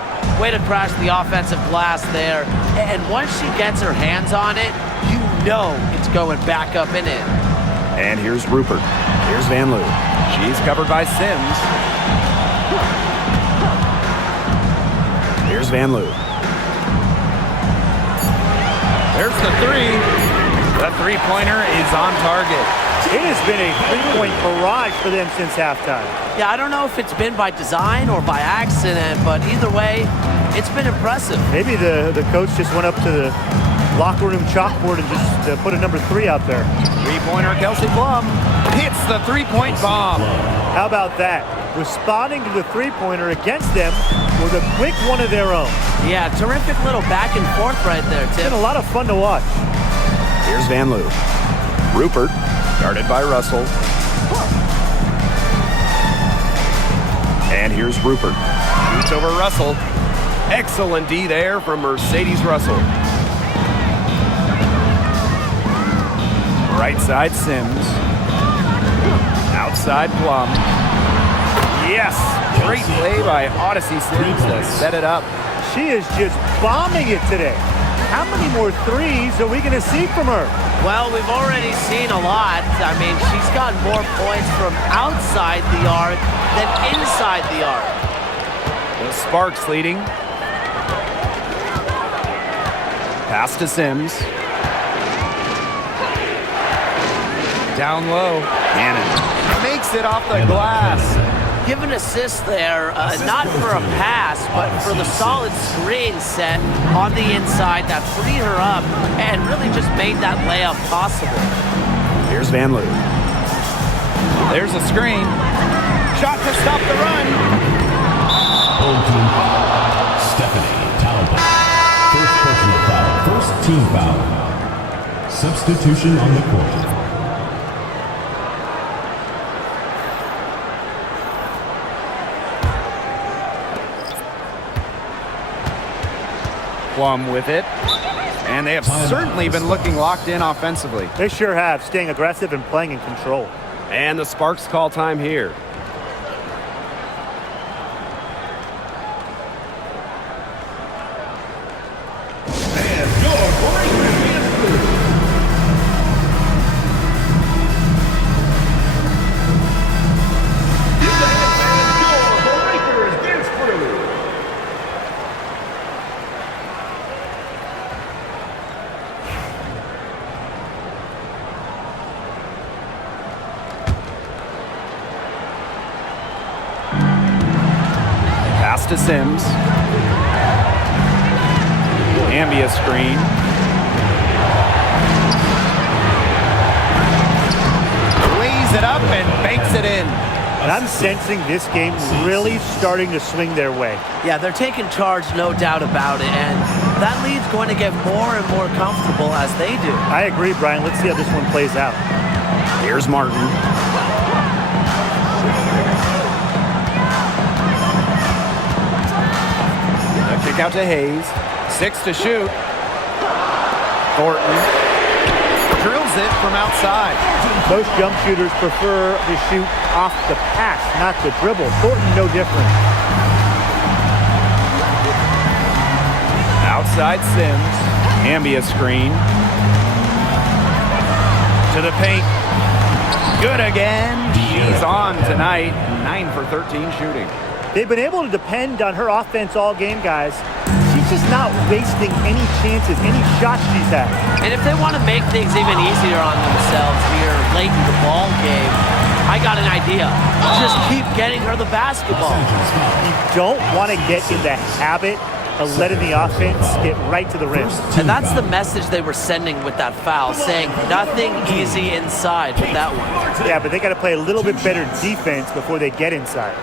Way to crash the offensive glass there. And once she gets her hands on it, you know it's going back up and in. And here's Rupert. Here's Van Loo. She's covered by Sims. Here's Van Loo. There's the 3. The three-pointer is on target. It has been a three-point barrage for them since halftime. Yeah, I don't know if it's been by design or by accident, but either way, it's been impressive. Maybe the coach just went up to the locker room chalkboard and just put a number 3 out there. Three-pointer Kelsey Plum hits the three-point bomb. How about that? Responding to the three-pointer against them with a quick one of their own. Yeah, terrific little back and forth right there, It's Tim. been a lot of fun to watch. Here's Van Loo. Rupert, guarded by Russell. And here's Rupert. Shoots over Russell. Excellent D there from Mercedes Russell. Right side Sims. Outside Plum. Yes! Great play by Odyssey Sims to set it up. She is just bombing it today. how many more threes are we going to see from her? Well, we've already seen a lot. I mean, she's got more points from outside the arc than inside the arc. The Sparks leading. Pass to Sims. Down low. Cannon makes it off the glass. Give an assist there, not for a pass, but for the solid screen set on the inside that freed her up and really just made that layup possible. Here's Van Loo. There's a screen. Shot to stop the run. Home team foul. Stephanie Talbot. First personal foul. First team foul. Substitution on the court. Plum with it. And they have certainly been looking locked in offensively. They sure have, staying aggressive and playing in control. And the Sparks call time here. To Sims. Ambia screen. Lays it up and banks it in. And I'm sensing this game really starting to swing their way. Yeah, they're taking charge, no doubt about it, and that lead's going to get more and more comfortable as they do. I agree, Brian. Let's see how this one plays out. Here's Martin. Kick out to Hayes. 6 to shoot. Thornton drills it from outside. Most jump shooters prefer to shoot off the pass, not the dribble. Thornton, no different. Outside Sims. Ambia screen. To the paint. Good again. She's on tonight. 9 for 13 shooting. They've been able to depend on her offense all game, guys. She's just not wasting any chances, any shots she's had. And if they want to make things even easier on themselves here late in the ball game, I got an idea. Just keep getting her the basketball. You don't want to get in the habit of letting the offense get right to the rim. And that's the message they were sending with that foul, saying nothing easy inside with that one. Yeah, but they got to play a little bit better defense before they get inside.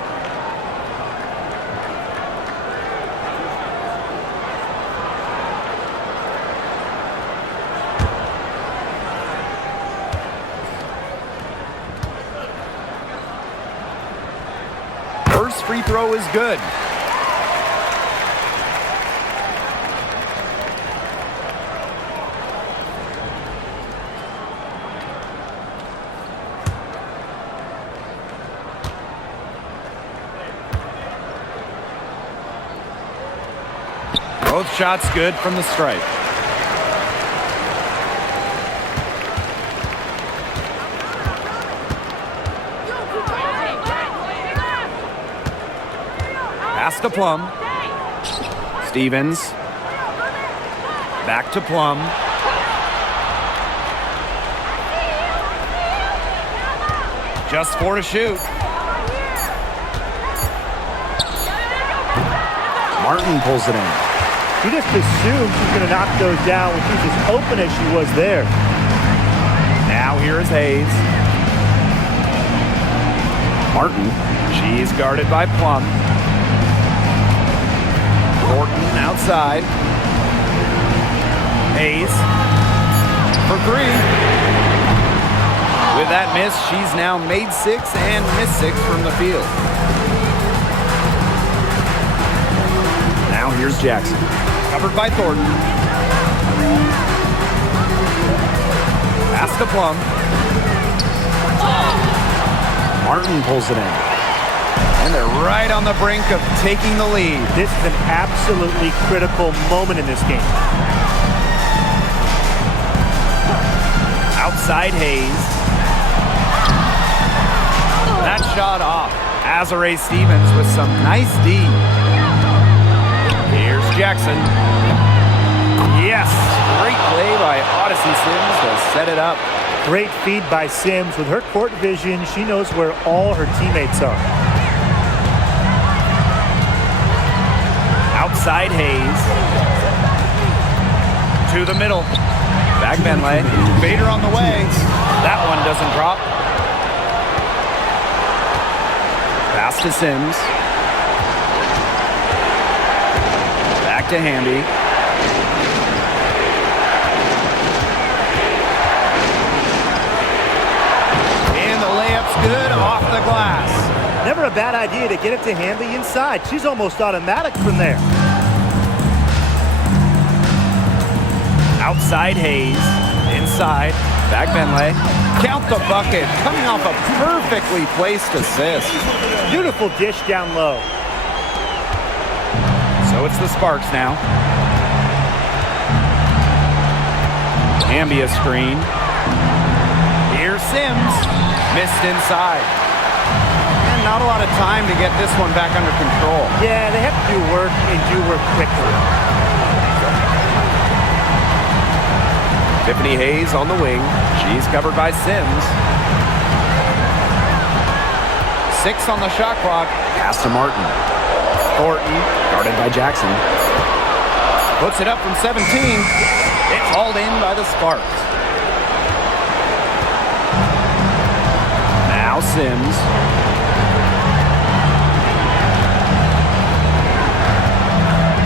First free throw is good. Both shots good from the stripe. Pass to Plum. Stevens. Back to Plum. Just 4 to shoot. Martin pulls it in. You just assume she's going to knock those down when she's as open as she was there. Now here is Hayes. Martin. She's guarded by Plum. Thornton outside. Hayes for 3. With that miss, she's now made 6 and missed 6 from the field. Now here's Jackson. Covered by Thornton. Pass to Plum. Martin pulls it in. And they're right on the brink of taking the lead. This is an absolutely critical moment in this game. Outside Hayes. That shot off. Azare Stevens with some nice D. Here's Jackson. Yes, great play by Odyssey Sims to set it up. Great feed by Sims. With her court vision, she knows where all her teammates are. Outside Hayes. To the middle. Back Benlay. Vader on the way. That one doesn't drop. Pass to Sims. Back to Hamby. And the layup's good off the glass. Never a bad idea to get it to Hamby inside. She's almost automatic from there. Outside Hayes. Inside. Back Benlay. Count the bucket. Coming off a perfectly placed assist. Beautiful dish down low. So it's the Sparks now. Hamby a screen. Here's Sims. Missed inside. And not a lot of time to get this one back under control. Yeah, they have to do work and do work quickly. Tiffany Hayes on the wing. She's covered by Sims. 6 on the shot clock. Pass to Martin. Thornton, guarded by Jackson. Puts it up from 17. It's hauled in by the Sparks. Now Sims.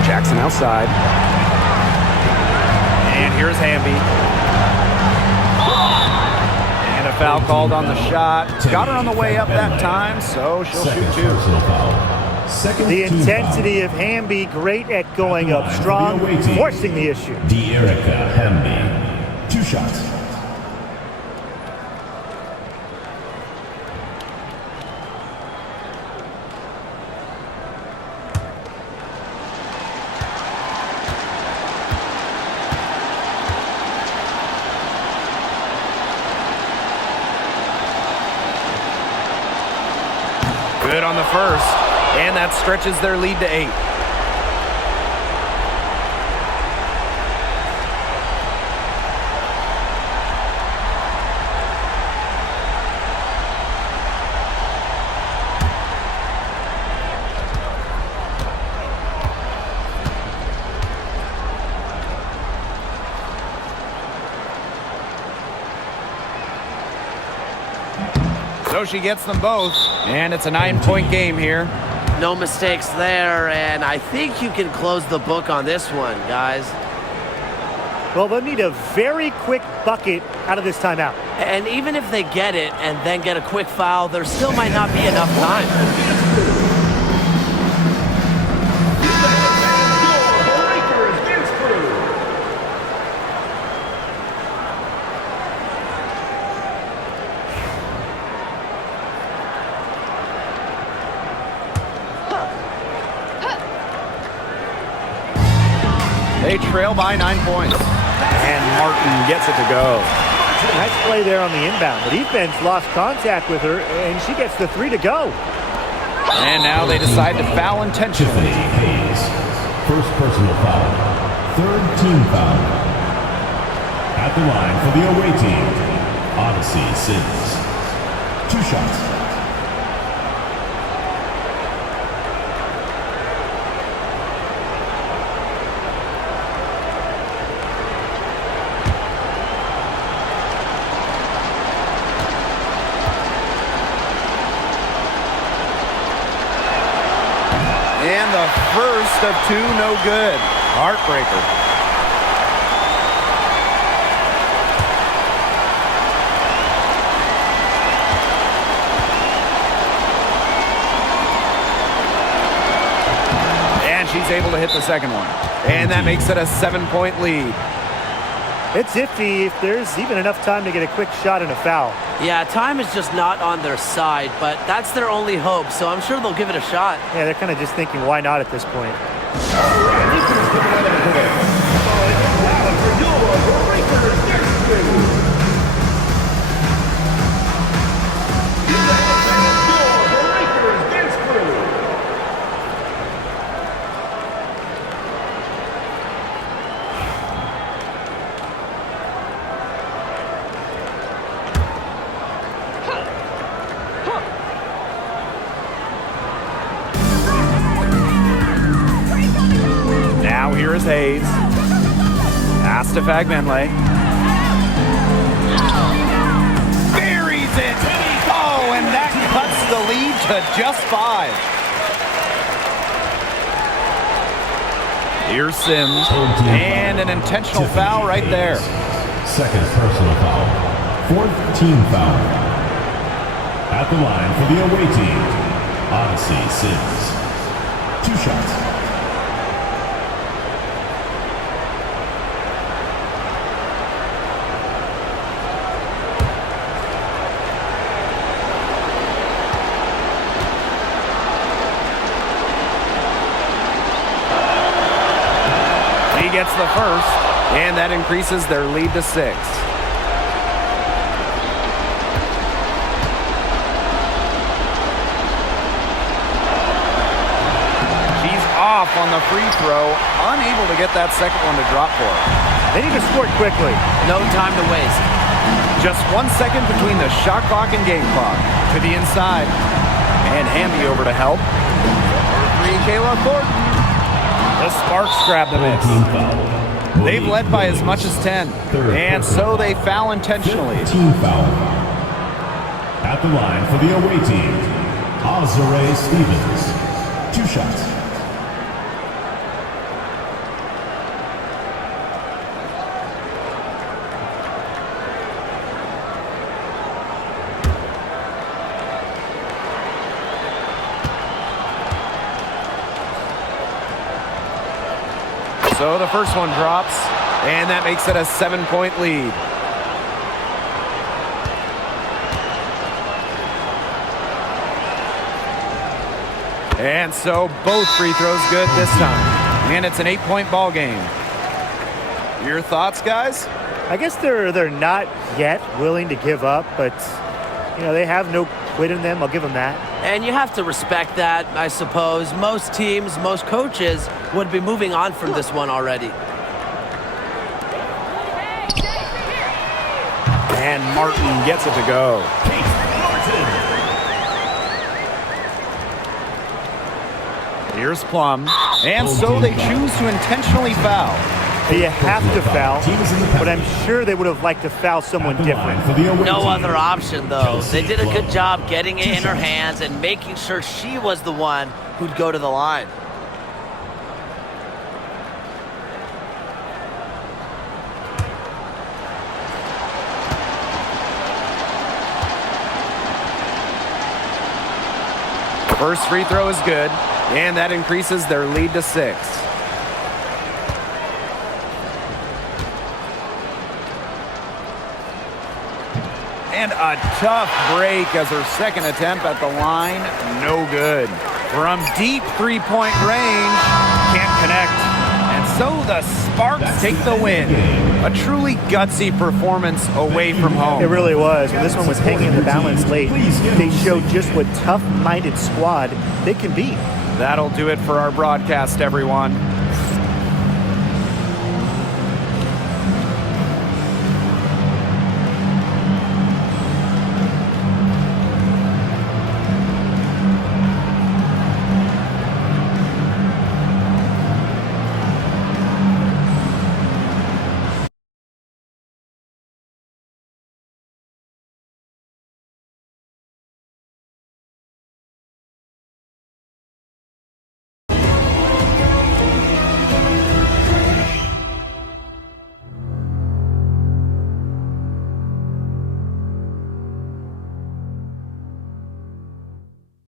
Jackson outside. And here's Hamby. And a foul called on the shot. Got her on the way up that time, so she'll shoot 2. The intensity of Hamby, great at going up strong, forcing the issue. De'Erica Hamby, 2 shots. Good on the first, and that stretches their lead to 8. So she gets them both, and it's a 9-point game here. No mistakes there, and I think you can close the book on this one, guys. Well, they'll need a very quick bucket out of this timeout. And even if they get it and then get a quick foul, there still might not be enough time. They trail by 9 points. And Martin gets it to go. Nice play there on the inbound. The defense lost contact with her, and she gets the 3 to go. And now they decide to foul intentionally. Tiffany Hayes, first personal foul, 3rd team foul. At the line for the away team, Odyssey Sims, 2 shots. And the first of 2, no good. Heartbreaker. And she's able to hit the second one. And that makes it a 7-point lead. It's iffy if there's even enough time to get a quick shot and a foul. Yeah, time is just not on their side, but that's their only hope, so I'm sure they'll give it a shot. Yeah, they're kind of just thinking, why not at this point? Here's Hayes. Pass to Fagmenle. Buries it. Oh, and that cuts the lead to just 5. Here's Sims. And an intentional foul right there. Second personal foul. Fourth team foul. At the line for the away team, Odyssey Sims. 2 shots. He gets the first, and that increases their lead to 6. Off on the free throw, unable to get that second one to drop for him. They need to score quickly. No time to waste. Just 1 second between the shot clock and game clock. To the inside. And Hamby over to help. For 3, Kayla Thornton. The Sparks grab the miss. They've led by as much as 10. And so they foul intentionally. Team foul. At the line for the away team, Azare Stevens. 2 shots. So the first one drops, and that makes it a 7-point lead. And so both free throws good this time. And it's an 8-point ball game. Your thoughts, guys? I guess they're not yet willing to give up, but you know, they have no quit in them. I'll give them that. And you have to respect that, I suppose. Most teams, most coaches would be moving on from this one already. And Martin gets it to go. Here's Plum. And so they choose to intentionally foul. You have to foul, but I'm sure they would have liked to foul someone different. No other option, though. They did a good job getting it in her hands and making sure she was the one who'd go to the line. First free throw is good, and that increases their lead to 6. And a tough break as her second attempt at the line, no good. From deep three-point range, can't connect. And so the Sparks take the win. A truly gutsy performance away from home. It really was. When this one was hanging in the balance late, they showed just what tough-minded squad they can be. That'll do it for our broadcast, everyone.